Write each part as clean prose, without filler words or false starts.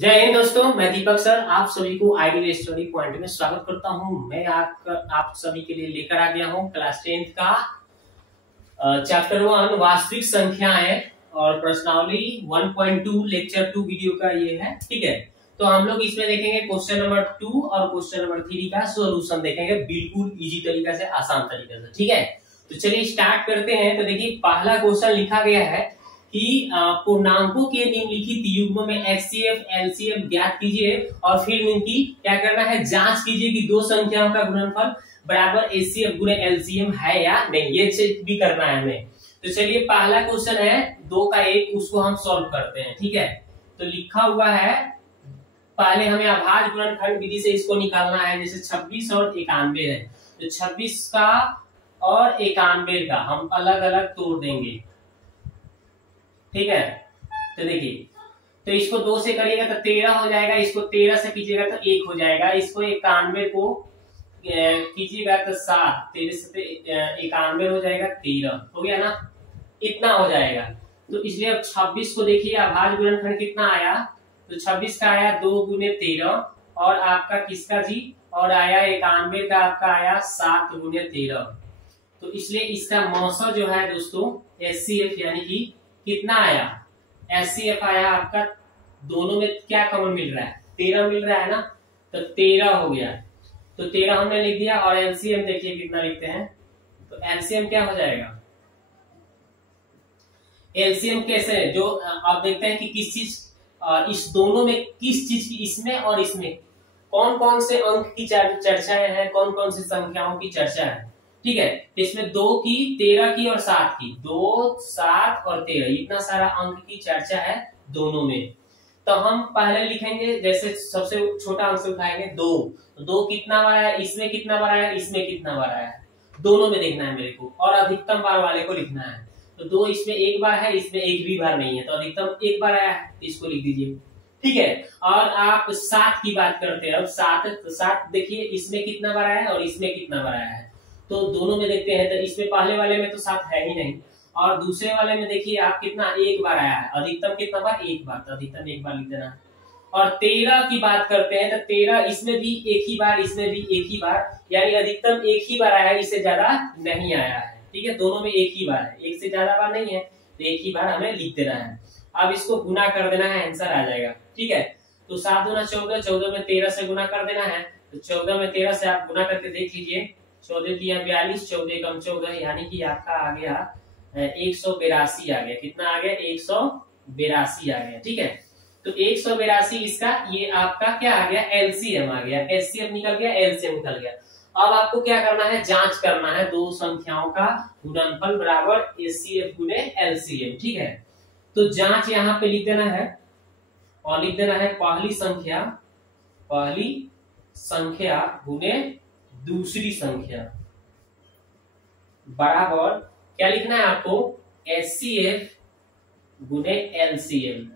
जय हिंद दोस्तों, मैं दीपक सर आप सभी को आइडियल स्टडी पॉइंट में स्वागत करता हूं। मैं आप सभी के लिए लेकर आ गया हूं क्लास 10th का चैप्टर 1 वास्तविक संख्याएं और प्रश्नावली 1.2 लेक्चर 2 वीडियो का ये है। ठीक है, तो हम लोग इसमें देखेंगे क्वेश्चन नंबर 2 और क्वेश्चन नंबर 3 का सोल्यूशन देखेंगे बिल्कुल इजी तरीका से, आसान तरीके से। ठीक है, तो चलिए स्टार्ट करते हैं। तो देखिए पहला क्वेश्चन लिखा गया है कि पूर्णांकों के निम्नलिखित युग्म में एचसीएफ एलसीएम ज्ञात कीजिए और फिर इनकी क्या करना है, जांच कीजिए कि दो संख्याओं का गुणनफल बराबर एचसीएफ गुणे एलसीएम है या नहीं। ये चेक भी करना है हमें। तो चलिए पहला क्वेश्चन है 2 का 1, उसको हम सॉल्व करते हैं। ठीक है, तो लिखा हुआ है पहले हमें अभाज्य गुणनखंड विधि से इसको निकालना है। जैसे 26 और 91 है, तो 26 का और 91 का हम अलग अलग तोड़ देंगे। ठीक है, तो देखिए, तो इसको 2 से करिएगा तो 13 हो जाएगा, इसको 13 से कीजिएगा तो 1 हो जाएगा, इसको 91 को कीजिएगा तो 7, 13 से 91 हो जाएगा 13, हो गया ना, इतना हो जाएगा। तो इसलिए अब 26 को देखिए अभाज्य गुणनखंड कितना आया, तो 26 का आया 2 गुने 13 और आपका किसका जी, और आया 91 का आपका आया 7 गुने 13। तो इसलिए इसका मौसा जो है दोस्तों एचसीएफ यानी कि कितना आया, एचसीएफ आया आपका, दोनों में क्या कॉमन मिल रहा है, 13 मिल रहा है ना, तो 13 हो गया। तो 13 हमने लिख दिया। और एलसीएम देखिए कितना लिखते हैं, तो एलसीएम क्या हो जाएगा, एलसीएम कैसे, जो आप देखते हैं कि किस चीज इस दोनों में किस चीज की, इसमें और इसमें कौन कौन से अंक की चर्चाएं हैं, कौन कौन सी संख्याओं की चर्चा है। ठीक है, तो इसमें 2 की, 13 की और 7 की, 2, 7 और 13, इतना सारा अंक की चर्चा है दोनों में। तो हम पहले लिखेंगे, जैसे सबसे छोटा अंक से उठाएंगे 2, तो 2 कितना बार आया, इसमें कितना बार आया, इसमें कितना बार आया, दोनों में देखना है मेरे को, और अधिकतम बार वाले को लिखना है। तो 2 इसमें एक बार है, इसमें एक भी बार नहीं है, तो अधिकतम एक बार आया है, इसको लिख दीजिए। ठीक है, और आप 7 की बात करते हैं। अब 7, तो 7 देखिए इसमें कितना बार आया है और इसमें कितना बार आया है, तो दोनों में देखते हैं। तो इसमें पहले वाले में तो 7 है ही नहीं, और दूसरे वाले में देखिए आप कितना, एक बार आया है, अधिकतम कितना बार, एक बार, तो अधिकतम एक बार लिख देना। और 13 की बात करते हैं, तो 13 इसमें भी एक ही बार, इसमें भी एक ही बार, यानी अधिकतम एक ही बार आया है, इससे ज्यादा नहीं आया है। ठीक है, दोनों में एक ही बार है, एक से ज्यादा बार नहीं है, तो एक ही बार हमें लिख देना है। अब इसको गुना कर देना है, आंसर आ जाएगा। ठीक है, तो 7 गुना 14, 14 में 13 से गुना कर देना है, तो 14 में 13 से आप गुना करके देख लीजिए, 14 दिया 42, 14 कम 14, यानी कि आपका आ गया 182 आ गया। कितना आ गया, 182 आ गया। ठीक है, तो 182 इसका, ये आपका क्या आ गया, एलसीएम आ गया, एचसीएफ निकल गया, एलसीएम निकल गया। अब आपको क्या करना है, जांच करना है दो संख्याओं का गुणनफल बराबर एचसीएफ गुणे एलसीएम। ठीक है, तो जांच यहाँ पे लिख देना है, और लिख देना है पहली संख्या गुणे दूसरी संख्या बराबर क्या लिखना है आपको, एचसीएफ गुणे एलसीएम।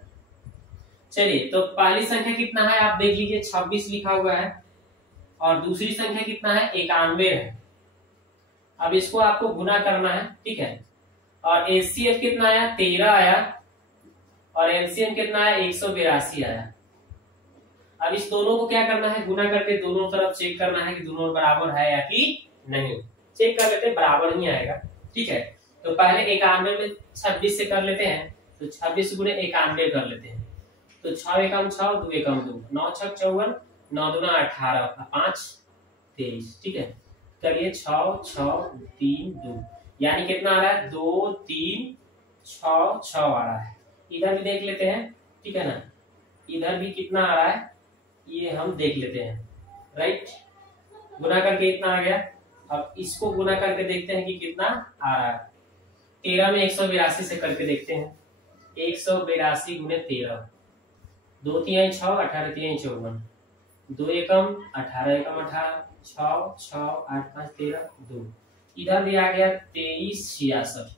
चलिए, तो पहली संख्या कितना है आप देख लीजिए, 26 लिखा हुआ है, और दूसरी संख्या कितना है, 91 है। अब इसको आपको गुना करना है। ठीक है, और एचसीएफ कितना आया, 13 आया, और एलसीएम कितना आया, 182 आया। अब इस दोनों को क्या करना है, गुना करके दोनों तरफ चेक करना है कि दोनों बराबर है या कि नहीं। चेक कर लेते हैं, बराबर ही आएगा। ठीक है, तो पहले 91 में 26 से कर लेते हैं, तो 26 गुणे 91 कर लेते हैं, तो 6 एकम 6, 2 एकम 2, 9 6 54, 9 दूना 18, 5 23। ठीक है, करिए 6 6 3 2, यानी कितना आ रहा है, 2 3 6 6 आ रहा है। इधर भी देख लेते हैं। ठीक है ना, इधर भी कितना आ रहा है ये हम देख लेते हैं। राइट, गुना करके इतना आ गया। अब इसको गुना करके देखते हैं कि कितना आ रहा है। 13 में 182 से करके देखते हैं, 182 गुणे 13, 2 3 6, 18 3 54, 2 एकम 18 एकम 18, 6 6 8 5 13 2, इधर भी आ गया 23 66,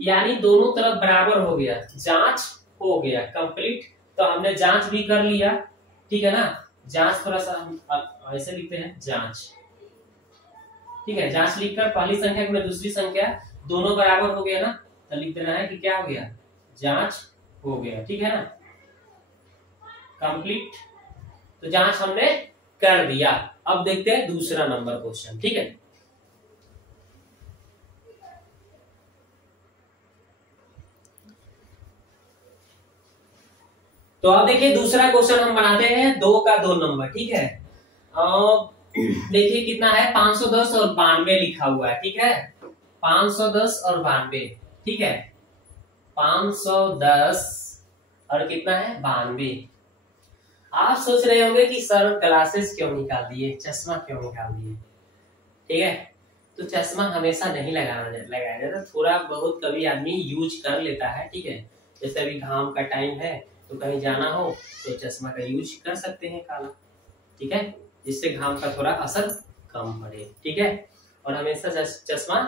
यानी दोनों तरफ बराबर हो गया। जांच हो गया कंप्लीट, तो हमने जांच भी कर लिया। ठीक है ना, जांच थोड़ा सा हम ऐसे लिखते हैं, जांच। ठीक है, जांच लिखकर पहली संख्या गुणे दूसरी संख्या दोनों बराबर हो गया ना, तो लिख देना है कि क्या हो गया, जांच हो गया। ठीक है ना, कंप्लीट। तो जांच हमने कर दिया। अब देखते हैं दूसरा नंबर क्वेश्चन, ठीक है। तो अब देखिए दूसरा क्वेश्चन हम बनाते हैं 2 का 2 नंबर, ठीक है। देखिए कितना है 510 और 92 लिखा हुआ है, ठीक है। 510 और 92, ठीक है। 510 और कितना है 92। आप सोच रहे होंगे कि सर ग्लासेस क्यों निकाल दिए, चश्मा क्यों निकाल दिए, ठीक है। तो चश्मा हमेशा नहीं लगाया जाता, थोड़ा बहुत कभी आदमी यूज कर लेता है, ठीक है। जैसे अभी घाम का टाइम है तो कहीं जाना हो तो चश्मा का यूज कर सकते हैं काला, ठीक है, जिससे घाम का थोड़ा असर कम पड़े, ठीक है। और हमेशा चश्मा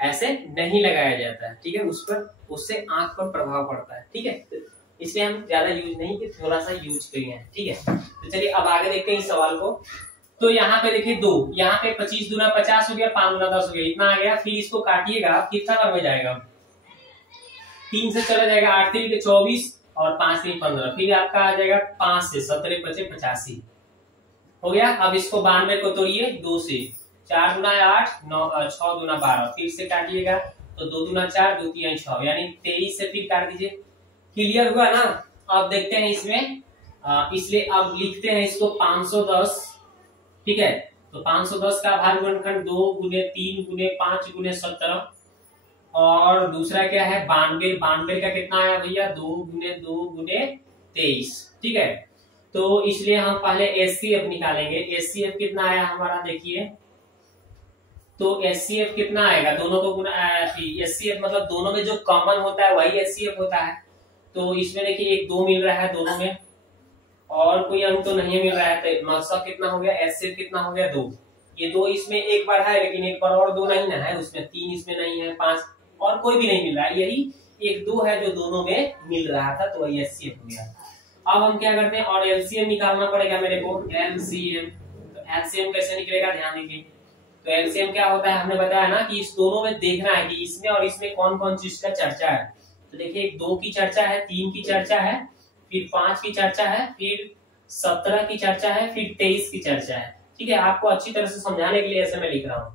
ऐसे नहीं लगाया जाता है, ठीक है, उस पर उससे आंख पर प्रभाव पड़ता है, ठीक है। इसलिए हम ज्यादा यूज नहीं कि थोड़ा सा यूज किए हैं, ठीक है। तो चलिए अब आगे देखते हैं इस सवाल को। तो यहाँ पे देखिए 2, यहाँ पे 25 दूना 50 हो गया, 5 दूना 10 हो गया, इतना आ गया। फिर इसको काटिएगा कितना बार में जाएगा, 3 से चला जाएगा, 8 3 के 24 और 5 3 15, फिर आपका आ जाएगा 5 से 17 5 85 हो गया। अब इसको 92 को तोड़िए 2 से, 4 दूना 8 9 6 दूना 12, फिर से काटिएगा तो 2 दूना 4 2 3 6, यानी 23 से फिर काट दीजिए। क्लियर हुआ ना। अब देखते हैं इसमें, इसलिए अब लिखते हैं इसको 510, ठीक है। तो 510 का भाग गुणनखंड 2 गुने 3 गुने 5 गुने 17, और दूसरा क्या है 92, 92 का कितना आया भैया 2 गुने 23, ठीक है। तो इसलिए हम पहले एचसीएफ निकालेंगे। एचसीएफ कितना आया हमारा देखिए, तो एचसीएफ कितना आएगा, दोनों को गुना, एचसीएफ मतलब दोनों में जो कॉमन होता है वही एचसीएफ होता है। तो इसमें देखिए एक 2 मिल रहा है दोनों में, और कोई अंक तो नहीं मिल रहा है, तो मतलब कितना हो गया एचसीएफ कितना हो गया 2। ये 2 इसमें एक बार है, लेकिन एक बार और 2 नहीं ना है उसमें, 3 इसमें नहीं है, 5 और कोई भी नहीं मिल रहा है, यही एक 2 है जो दोनों में मिल रहा था, तो वही एचसीएफ हो गया। अब हम क्या करते हैं, और एलसीएम निकालना पड़ेगा मेरे को, एलसीएम। तो एलसीएम कैसे निकलेगा ध्यान दीजिए। तो एलसीएम क्या होता है, हमने बताया ना कि इस दोनों में देखना है कि इसमें और इसमें कौन कौन चीज का चर्चा है। तो देखिए 2 की चर्चा है, 3 की चर्चा है, फिर 5 की चर्चा है, फिर 17 की चर्चा है, फिर 23 की चर्चा है, ठीक है। आपको अच्छी तरह से समझाने के लिए ऐसे मैं लिख रहा हूँ।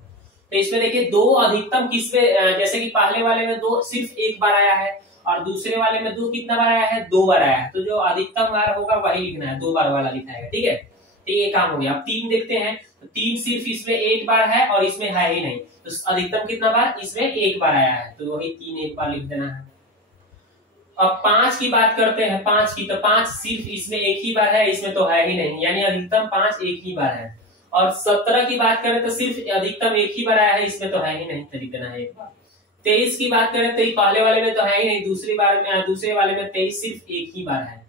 तो इसमें देखिए 2 अधिकतम किसमें, जैसे कि पहले वाले में 2 सिर्फ एक बार आया है, और दूसरे वाले में 2 कितना बार आया है 2 बार आया है। तो जो अधिकतम बार होगा वही लिखना है, 2 बार वाला लिखाएगा, ठीक है। तो ये काम हो गया। अब 3 देखते हैं, तो 3 सिर्फ इसमें एक बार है और इसमें है ही नहीं, तो अधिकतम कितना बार इसमें एक बार आया है, तो वही 3 एक बार लिख देना है। अब 5 की बात करते हैं, 5 की, तो 5 सिर्फ इसमें एक ही बार है, इसमें तो है ही नहीं, यानी अधिकतम 5 एक ही बार है। और 17 की बात करें तो सिर्फ अधिकतम एक ही बार आया है, इसमें तो है ही नहीं, तो लिख देना है एक बार। 23 की बात करें तो पहले वाले में तो है ही नहीं, दूसरे वाले में 23 सिर्फ एक ही बार है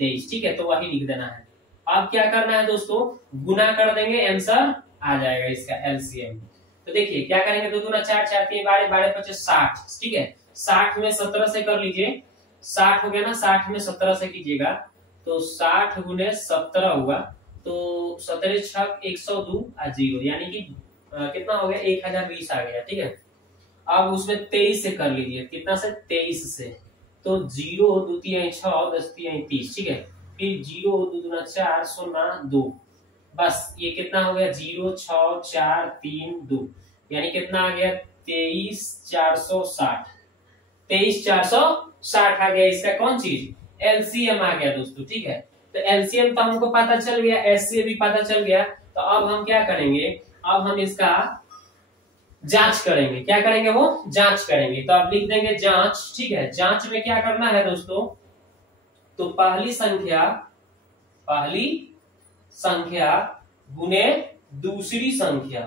23, ठीक है, तो वही लिख देना है। अब क्या करना है दोस्तों, गुना कर देंगे, आंसर आ जाएगा इसका एलसीएम। तो देखिए क्या करेंगे, 2 दूना 4 4 3 12 12 25 60, ठीक है। 60 में 17 से कर लीजिए, 60 हो गया ना, 60 में 17 से कीजिएगा तो 60 गुने 17 हुआ, तो 17 छक 102 और 0, यानी कि कितना हो गया 1020 आ गया, ठीक है। अब उसमें 23 से कर लीजिए, कितना से 23 से, तो 0 2 3 6 10 3 30, ठीक है। फिर 0 2 दूना 4 0 2, बस ये कितना हो गया 0 6 4 3 2, यानी कितना आ गया 23 460, 23 460 आ गया। इसका कौन चीज एलसीएम आ गया दोस्तों, ठीक है। तो एलसीएम तो हमको पता चल गया, एचसीएफ भी पता चल गया। तो अब हम क्या करेंगे, अब हम इसका जांच करेंगे। क्या करेंगे, वो जांच करेंगे। तो आप लिख देंगे जांच, ठीक है। जांच में क्या करना है दोस्तों, तो पहली संख्या गुने दूसरी संख्या,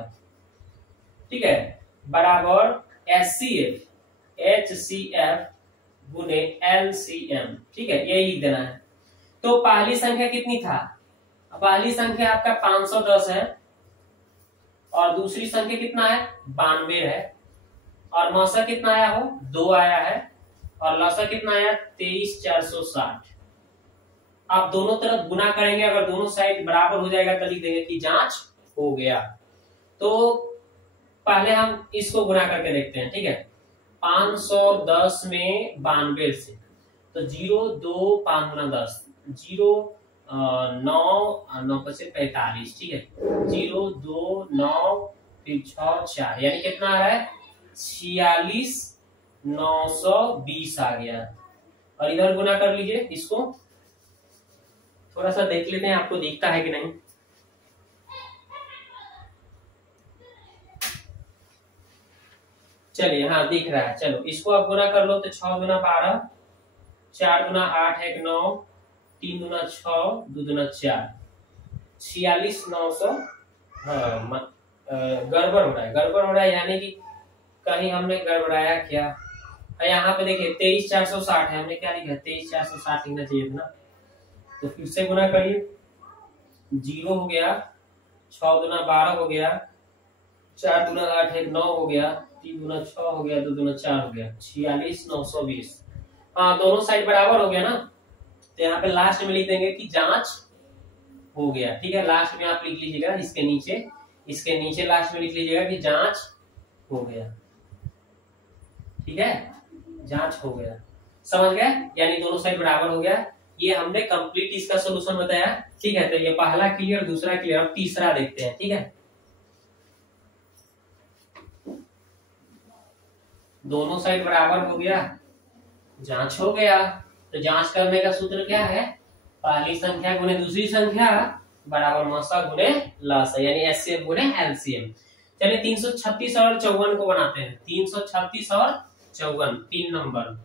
ठीक है, बराबर एचसीएफ गुने एलसीएम, ठीक है, यही लिख देना है। तो पहली संख्या कितनी था, पहली संख्या आपका 510 है, और दूसरी संख्या कितना है 92 है, और मौसा कितना आया हो 2 आया है, और लौसा कितना आया 23 460। आप दोनों तरफ गुना करेंगे, अगर दोनों साइड बराबर हो जाएगा तो लिख देंगे कि जांच हो गया। तो पहले हम इसको गुना करके देखते हैं, ठीक है। 510 में 92 से, तो 0 2 5 गुना 10, 0 9 9 5 45, ठीक है। 0 2 9 फिर 6 4, यानी कितना आ रहा है 46 920 आ गया। और इधर गुना कर लीजिए इसको, थोड़ा सा देख लेते हैं आपको दिखता है कि नहीं। चलिए हाँ दिख रहा है, चलो इसको आप गुना कर लो तो 6 गुना 12, 4 गुना 8 है 9, 3 गुना 6, 2 गुना 4, 46 900। हाँ गड़बड़ हो रहा है, यानी कि कहीं हमने गड़बड़ाया क्या। यहाँ पे देखिए 23 460 है, हमने क्या लिखा है 23 460 लिखना चाहिए था ना। तो फिर से गुना करिए, 0 हो गया, 6 गुना 12 हो गया, 4 गुना 8 है 9 हो गया, 3 गुना 6 हो गया, 2 गुना 4 हो गया, 46 920। हाँ दोनों साइड बराबर हो गया ना, तो यहाँ पे लास्ट में लिख देंगे कि जांच हो गया, ठीक है। लास्ट में आप लिख लीजिएगा इसके नीचे लास्ट में लिख लीजिएगा कि जांच हो गया, ठीक है, जांच हो गया, समझ गए। यानी दोनों साइड बराबर हो गया। ये हमने कंप्लीट इसका सोल्यूशन बताया, ठीक है। तो ये पहला क्लियर, दूसरा क्लियर, अब तीसरा देखते हैं, ठीक है। दोनों साइड बराबर हो गया, जांच हो गया। तो जांच करने का सूत्र क्या है, पहली संख्या गुने दूसरी संख्या बराबर मौसा गुने लसा, यानी एचसीएफ गुने एलसीएम। चलिए 336 और 54 को बनाते हैं। 336 और 54 3 नंबर,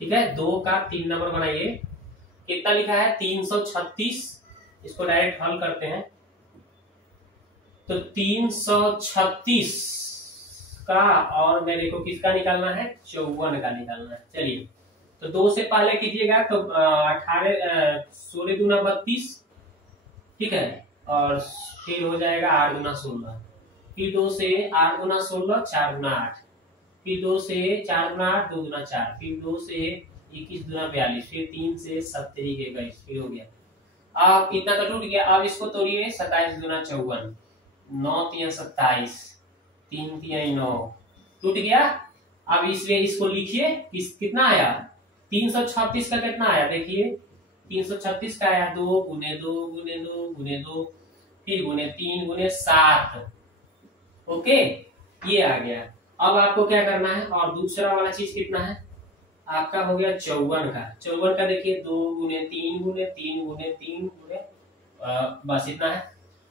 ठीक है। 2 का 3 नंबर बनाइए। कितना लिखा है 336, इसको डायरेक्ट हल करते हैं। तो 336 का और मेरे को किसका निकालना है 54 का निकालना है। चलिए तो 2 से पहले कीजिएगा तो 18 16 दूना 32, ठीक है। और फिर हो जाएगा 8 गुना 16, फिर 2 से 8 गुना 16 4 गुना 8, फिर 2 से 4 गुना 8 2 गुना 4, फिर 2 से 21 गुना 42, फिर 3 से 70 के 21, फिर हो गया। अब इतना तो टूट गया। अब इसको तोड़िए 27 गुना 54, 9 3 27, 3 3 9, टूट गया। अब इसलिए इसको लिखिए, कितना आया 336 का कितना आया देखिए, 336 का आया 2 गुने 2 गुने 2 गुने 2, फिर गुने 3 गुने 7, ओके ये आ गया। अब आपको क्या करना है, और दूसरा वाला चीज कितना है आपका हो गया 54 का देखिए 2 गुने 3 गुने 3 गुने 3 गुने, बस इतना है।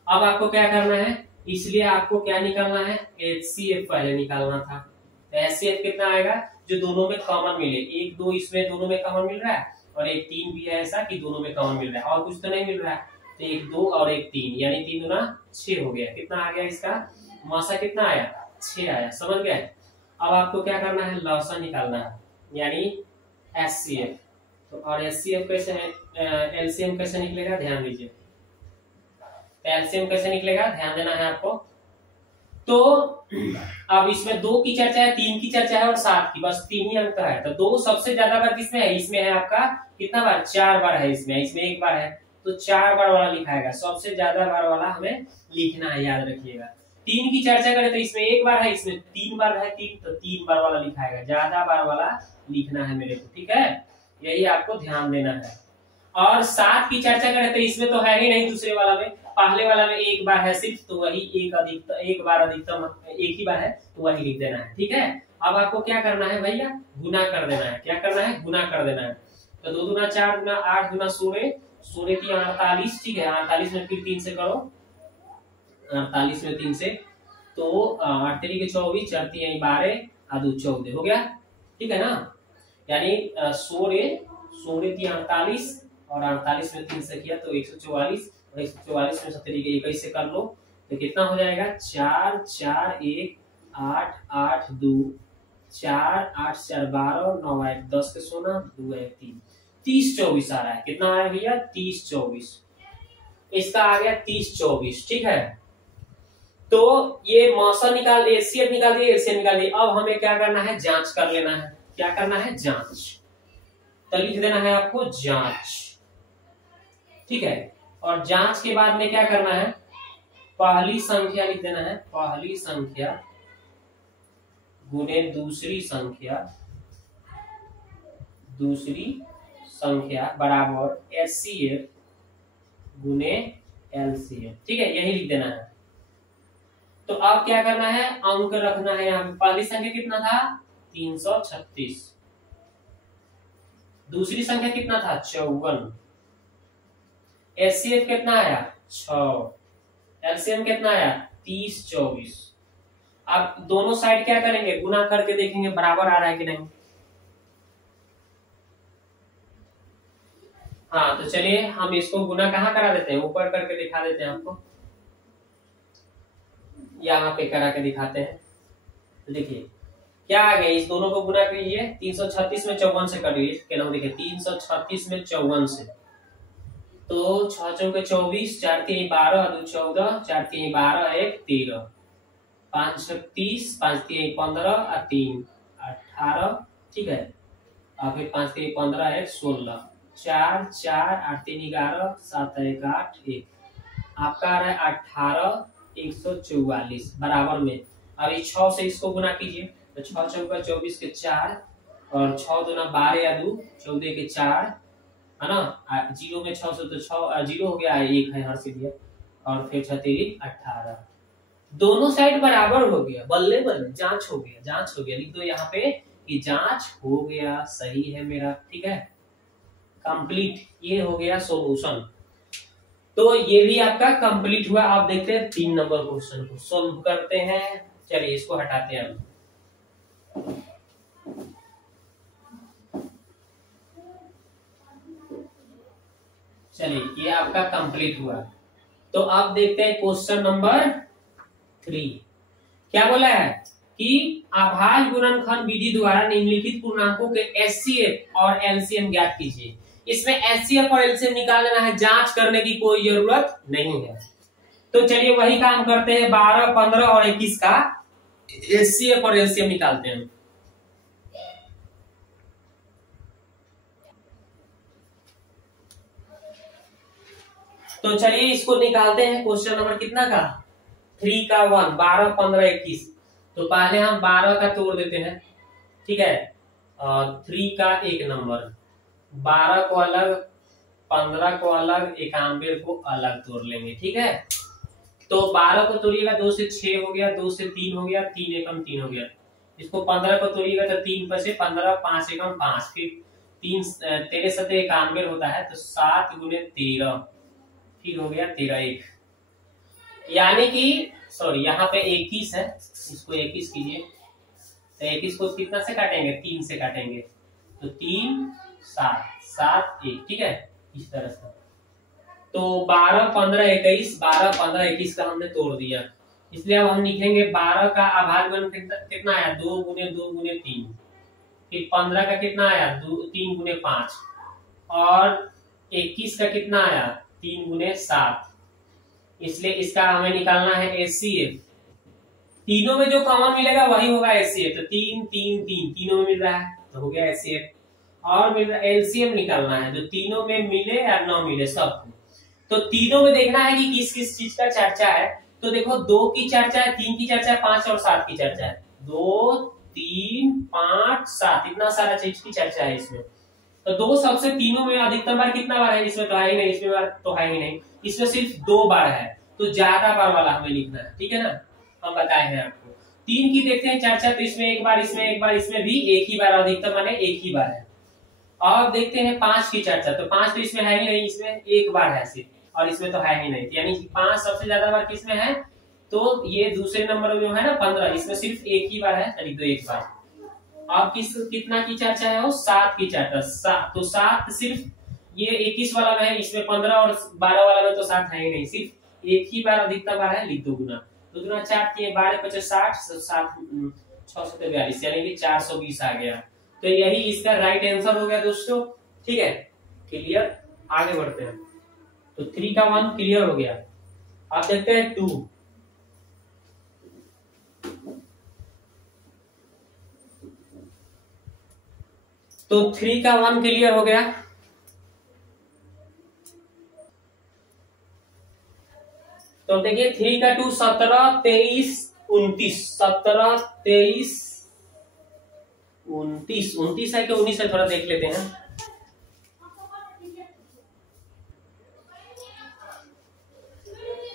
अब आपको क्या करना है, इसलिए आपको क्या निकालना है एचसीएफ पहले निकालना था। एचसीएफ कितना आएगा जो दोनों में कॉमन मिले, 1 2 इसमें दोनों में कॉमन मिल रहा है, और 1 3 भी है ऐसा कि दोनों में कॉमन मिल रहा है, और कुछ तो नहीं मिल रहा है। तो 1 2 और 1 3, यानी 3 गुना 6 हो गया। कितना आ गया इसका मौसा, कितना आया 6 आया, समझ गए। अब आपको क्या करना है लौसा निकालना है, यानी एचसीएफ। तो और एचसीएफ कैसे है, एलसीएम कैसे निकलेगा ध्यान दीजिए। एलसीएम कैसे निकलेगा ध्यान देना है आपको। तो अब इसमें 2 की चर्चा है, 3 की चर्चा है और 7 की, बस 3 ही अंक है। तो 2 सबसे ज्यादा बार किसमें है, इसमें है आपका कितना बार 4 बार है, इसमें 1 बार है, तो 4 बार वाला लिखाएगा। सबसे ज्यादा बार वाला हमें लिखना है, याद रखिएगा। 3 की चर्चा करें तो इसमें 1 बार है, इसमें 3 बार है, 3 तो 3 बार वाला लिखाएगा, ज्यादा बार वाला लिखना है मेरे को, ठीक है। यही आपको ध्यान देना है। और 7 की चर्चा करें तो इसमें तो है ही नहीं, दूसरे वाला में, पहले वाला में 1 बार है सिर्फ, तो वही एक बार अधिकतम 1 ही बार है, तो वही लिख देना है, ठीक है। अब आपको क्या करना है भैया, गुना कर देना है। क्या करना है, गुना कर देना है। तो 2 गुना 4 गुना 8 गुना 16, 16 की 48, ठीक है। 48 में फिर 3 से करो, 48 में 3 से, तो 8 3 के 24, 4 3 12, 2 14 हो गया, ठीक है ना। यानी 16 16 की 48, और 48 में 3 से किया तो 144, और 144 में 70 के 21 से कर लो तो कितना हो जाएगा 4 4 1 8 8 2 4 8 4 12 9 1 10 के 16 2 1 3 30 24 आ रहा है। कितना आया भैया 30 24, इसका आ गया 30 24, ठीक है। तो ये मौसा निकाल दिए, एचसीएफ निकाल दिए, एलसीएम निकाल दिए। अब हमें क्या करना है, जांच कर लेना है। क्या करना है, जांच। तो लिख देना है आपको जांच, ठीक है। और जांच के बाद में क्या करना है, पहली संख्या लिख देना है, पहली संख्या गुने दूसरी संख्या, दूसरी संख्या बराबर एचसीएफ गुने एलसीएम। ठीक है, यही लिख देना है। तो अब क्या करना है, अंक रखना है यहाँ पे। पहली संख्या कितना था 336, दूसरी संख्या कितना था 54, एचसीएफ कितना आया 6, एलसीएम कितना आया 30 24। अब दोनों साइड क्या करेंगे, गुना करके देखेंगे बराबर आ रहा है कि नहीं। हाँ तो चलिए हम इसको गुना कहाँ करा देते हैं, ऊपर करके दिखा देते हैं आपको, यहाँ पे करा के दिखाते हैं। तो देखिए क्या आ गया, इस दोनों को गुना कीजिए, 336 में 54 से करिए। देखिए 336 में 54 से, तो 6 चौके 24, 4 के 12, 2 14, 4 के 12, 1 13, 5 30, 5 के 15 और 3 18। ठीक है, और फिर 5 के 15, 1 16, 4 4 8 3 11, 7 1 8 1। आपका आ रहा है 18 144 बराबर में। अब इस 6 से इसको गुना कीजिए, तो 6 चौका 24 के 4 और 6 दूना 12 या 2 14 के 4 है ना, जीरो में 6 से तो 6 जीरो हो गया, 1 है हर से दिया, और फिर 6 3 18। दोनों साइड बराबर हो गया, बल्ले बल्ले जांच हो गया, जांच हो गया। लिख दो यहाँ पे कि जांच हो गया, सही है मेरा। ठीक है, कंप्लीट, ये हो गया सॉल्यूशन। तो ये भी आपका कंप्लीट हुआ। आप देखते हैं 3 नंबर क्वेश्चन को सॉल्व करते हैं। चलिए इसको हटाते हैं हम। चलिए ये आपका कंप्लीट हुआ। तो आप देखते हैं क्वेश्चन नंबर 3 क्या बोला है कि अभाज्य गुणनखंड विधि द्वारा निम्नलिखित पूर्णांकों के एचसीएफ और एलसीएम ज्ञात कीजिए। इसमें एचसीएफ और एलसीएम निकाल लेना है, जांच करने की कोई जरूरत नहीं है। तो चलिए वही काम करते हैं, 12 15 और 21 का एचसीएफ और एलसीएम निकालते हैं। तो चलिए इसको निकालते हैं। क्वेश्चन नंबर कितना का 3 का 1, 12 15 21। तो पहले हम 12 का तोड़ देते हैं। ठीक है, और 3 का एक नंबर, 12 को अलग, 15 को अलग, 91 को अलग तोड़ लेंगे। ठीक है, तो 12 को तोड़िएगा 2 से 6 हो गया, 2 से 3 हो गया, 3 एकम 3 हो गया। इसको 15 को तोड़िएगा तो 3 पर से 15, 5 एकम 5, फिर 3 13 7 91 होता है, तो 7 गुने 13, फिर हो गया 13 1, यानी कि सॉरी यहाँ पे 21 है, इसको 21 कीजिए। तो 21 को कितना से काटेंगे, 3 से काटेंगे, तो 3 7 7 1। ठीक है, इस तरह से। तो 12 15 21, 12 15 21 का हमने तोड़ दिया, इसलिए अब हम लिखेंगे 12 का अभाज्य गुणनखंड कितना आया 2 गुने 2 गुने 3, फिर 15 का कितना आया 3 गुने 5, और 21 का कितना आया 3 गुने 7। इसलिए इसका हमें निकालना है एचसीएफ। तीनों में जो कॉमन मिलेगा वही होगा एचसीएफ। तो 3 3 3 तीनों में मिल रहा है, तो हो गया एचसीएफ। और मिल रहा एलसीएम निकालना है, जो तीनों में मिले या न मिले सब। तो तीनों में देखना है कि किस किस चीज का चर्चा है। तो देखो 2 की चर्चा है, 3 की चर्चा है, 5 और 7 की चर्चा है। 2 3 5 7 इतना सारा चीज की चर्चा है इसमें। तो 2 सबसे तीनों में अधिकतम बार कितना बार है, इसमें तो है ही नहीं, इसमें बार तो है ही नहीं, इसमें सिर्फ 2 बार है। तो ज्यादा बार वाला हमें लिखना है। ठीक है ना, हम बताए हैं आपको। 3 की देखते हैं चर्चा, तो इसमें एक बार, इसमें एक बार, इसमें भी एक ही बार, अधिकतम माने एक ही बार है। और देखते हैं 5 की चर्चा, तो 5 तो इसमें है ही नहीं, इसमें एक बार है सिर्फ, और इसमें तो है ही नहीं, यानी कि 5 सबसे ज्यादा बार किसमें है, तो ये दूसरे नंबर जो है ना 15, इसमें सिर्फ एक ही बार है, तो लिख दो एक बार। अब कितना की चर्चा है, वो 7 की चर्चा। तो 7 सिर्फ ये 21 वाला में है, इसमें 15 और 12 वाला में तो 7 है ही नहीं, सिर्फ एक ही बार अधिकतम बार है, लिख दो गुना। तो गुना 4 किए 12 × 50 60, 7 6 42, यानी कि 420 आ गया। तो यही इसका राइट आंसर हो गया दोस्तों। ठीक है, क्लियर, आगे बढ़ते हैं। तो 3 का 1 क्लियर हो गया। आप देखते हैं 2। तो 3 का 1 क्लियर हो गया। तो देखिए 3 का 2 17 23 29, 17 23 29, 29 है कि 19 है, थोड़ा देख लेते हैं।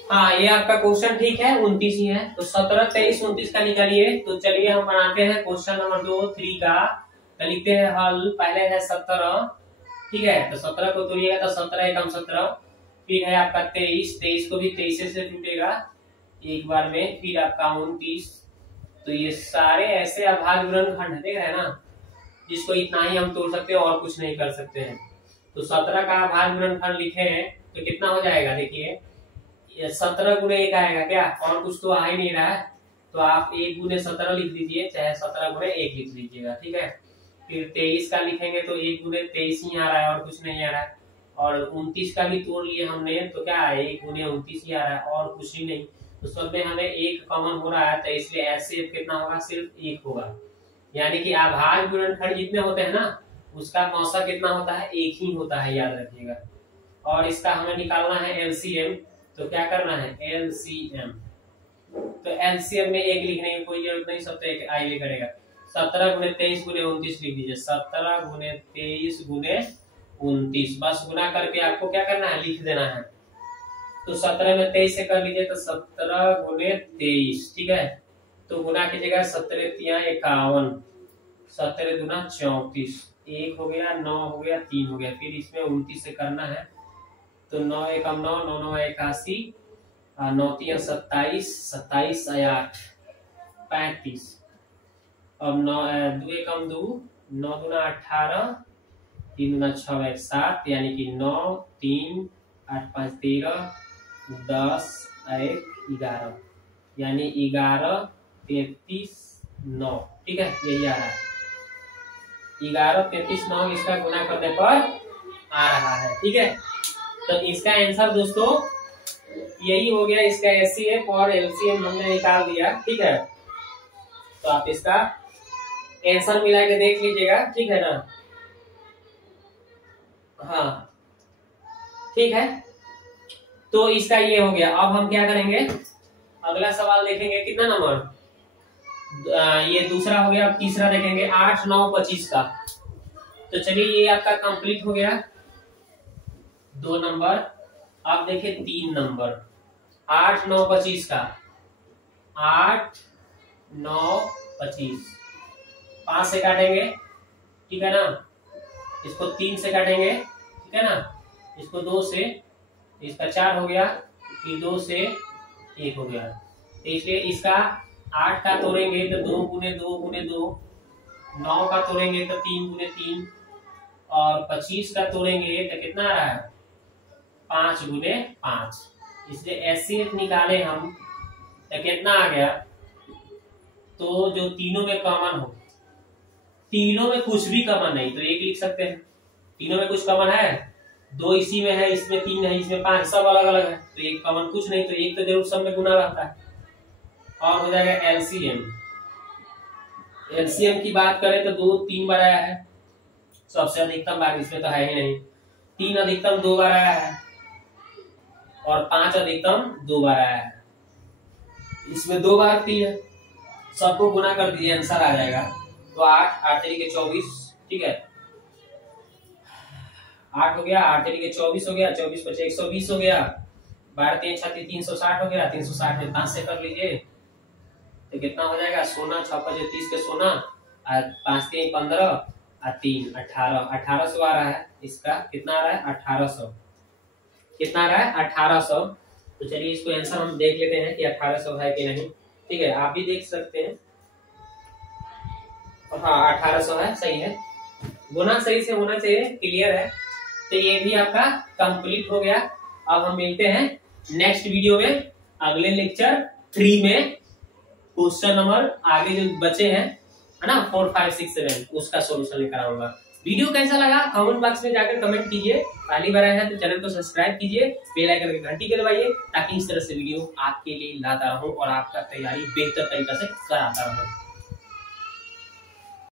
हाँ, ये आपका क्वेश्चन ठीक है, 29 ही है। तो 17, 23, 29 का निकालिए। तो चलिए हम बनाते हैं क्वेश्चन नंबर 2, 3 का। तो लिखते हैं हल। पहले है 17, ठीक है। तो 17 को तोड़िएगा तो 17 एकम 17। फिर है आपका 23, 23 को भी 23 से टूटेगा एक बार में। फिर आपका 29। तो ये सारे ऐसे अभाज्य गुणनखंड देख रहे हैं ना, जिसको इतना ही हम तोड़ सकते हैं और कुछ नहीं कर सकते हैं। तो 17 का अभाज्य गुणनखंड लिखे हैं तो कितना हो जाएगा, देखिए 17 गुणे 1 आएगा क्या, और कुछ तो आ ही नहीं रहा है। तो आप 1 गुणे 17 लिख दीजिए, चाहे 17 गुणे 1 लिख लीजिएगा, ठीक है। फिर 23 का लिखेंगे तो 1 गुणे 23 ही आ रहा है और कुछ नहीं आ रहा है। और 29 का भी तोड़ लिए हमने तो क्या है, 1 गुणे 29 ही आ रहा है और कुछ ही नहीं। तो सब में हमें 1 कॉमन हो रहा है, तो इसलिए ऐसे कितना होगा, सिर्फ 1 होगा। यानी कि अभाज्य गुणनखंड जितने होते हैं ना, उसका मौसा कितना होता है, 1 ही होता है, याद रखिएगा। और इसका हमें निकालना है एलसीएम। तो क्या करना है, एलसीएम। तो एलसीएम में 1 लिखने की कोई जरूरत नहीं, सब तो एक आइए करेगा। 17 गुणे 23 गुणे 29 लिख दीजिए। 17 गुणे 23 गुणे 29, बस गुना करके आपको क्या करना है, लिख देना है। तो 17 में 23 से कर लीजिए तो 17 गुणे 23, ठीक है। तो गुना कीजिएगा, 17 तिया 51, 17 दुना 34, 1 हो गया, 9 हो गया, 3 हो गया। फिर इसमें 29 से करना है। तो 9 एकम 9, 9 9 81, 9 3 27, 27 8 35। अब 9 2 एकम 2, 9 दुना 18, 3 दुना 6 7, यानी कि 9 3 8 5 13, 10 1 11, यानी 11 33 9, ठीक है। यही आ रहा है 11 33 9, इसका गुना करने पर आ रहा है, ठीक है। तो इसका आंसर दोस्तों यही हो गया। इसका एचसीएफ और एलसीएम हमने निकाल दिया, ठीक है। तो आप इसका आंसर मिला के देख लीजिएगा, ठीक है ना। हाँ, ठीक है। तो इसका ये हो गया। अब हम क्या करेंगे, अगला सवाल देखेंगे। कितना नंबर, ये दूसरा हो गया। अब तीसरा देखेंगे 8 9 25 का। तो चलिए ये आपका कंप्लीट हो गया, 2 नंबर। अब देखिए 3 नंबर, 8 9 25 का। 8 9 25, 5 से काटेंगे, ठीक है ना। इसको 3 से काटेंगे, ठीक है ना। इसको 2 से, इसका 4 हो गया, फिर 2 से 1 हो गया। तो इसलिए इसका 8 का तोड़ेंगे तो 2 गुने 2 गुने 2, 9 का तोड़ेंगे तो 3 गुने 3, और 25 का तोड़ेंगे तो कितना आ रहा है, 5 गुने 5। इसलिए एचसीएफ निकाले हम तो कितना आ गया। तो जो तीनों में कॉमन हो, तीनों में कुछ भी कॉमन नहीं तो 1 लिख सकते हैं। तीनों में कुछ कॉमन है, 2 इसी में है, इसमें 3 है, इसमें 5, सब अलग अलग है। तो 1 कॉमन कुछ नहीं, तो 1 तो जरूर सब में गुना रहता है। और हो जाएगा एलसीएम। एलसीएम की बात करें तो 2 3 बार आया है, सबसे अधिकतम बार इसमें तो है ही नहीं। 3 अधिकतम 2 बार आया है, और 5 अधिकतम 2 बार आया है। इसमें 2 बार 3 है, सबको गुना कर दीजिए, आंसर आ जाएगा। तो 8 8 तरीके 24, ठीक है। 8 हो गया, 8 तरीके 24 हो गया, 24 बचे 120 हो गया, 12 3 36 360 हो गया। 360 में 5 से कर लीजिए तो कितना हो जाएगा, 16 6 5 30 के 16, 5 3 15, 3 18, 1800 आ रहा है। इसका कितना आ रहा है, 1800। कितना आ रहा है, 1800। तो चलिए इसको आंसर हम देख लेते हैं कि 1800 है कि नहीं, ठीक है। आप भी देख सकते हैं, हाँ 1800 है, सही है। गुना सही से होना चाहिए, क्लियर है। तो ये भी आपका कंप्लीट हो गया। अब हम मिलते हैं नेक्स्ट वीडियो में, अगले लेक्चर 3 में। क्वेश्चन नंबर आगे जो बचे हैं, है ना, 4 5 6 7, उसका सोल्यूशन लेकर आऊंगा। वीडियो कैसा लगा कमेंट बॉक्स में जाकर कमेंट कीजिए। पहली बार आए हैं तो चैनल को सब्सक्राइब कीजिए, बेल आइकन की घंटी के दबाइए, ताकि इस तरह से वीडियो आपके लिए लाता रहूं और आपका तैयारी बेहतर तरीके से कराता रहूं।